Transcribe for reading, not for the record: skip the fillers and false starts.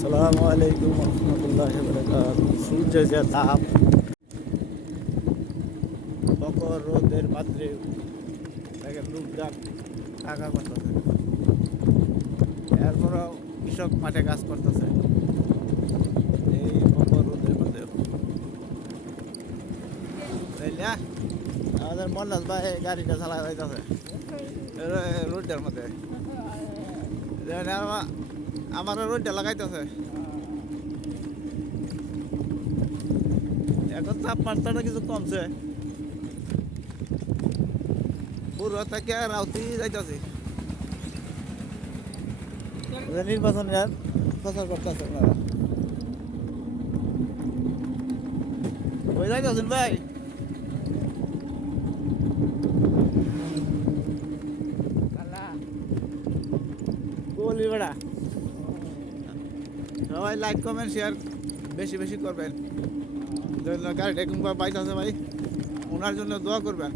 আসসালামু আলাইকুম রহমতুল্লাহ বরকাত। সূর্যের যে তাপ, প্রখর রোদের মাত্রে দেখেন লোকজন টাকা করতেছে, এরপরও কৃষক মাঠে কাজ করতেছে এই প্রখর রোদের মধ্যে। তাইলে আমাদের মল্লাস ভাই গাড়িটা চালা যাইতেছে রোডটার মধ্যে, আমার রোডটা লাগাইতেছে। এখন তাপমাত্রাটা কিছু কমছে, পুরো থেকে রাউতি যাইতেছে। নির্বাচন প্রচার করতেছে আপনারা, ওই যাইতেছেন ভাই? বলি বেড়া, সবাই লাইক কমেন্ট শেয়ার বেশি বেশি করবেন। গাড়িটা কিংবা বাইক আছে ভাই, ওনার জন্য দোয়া করবেন।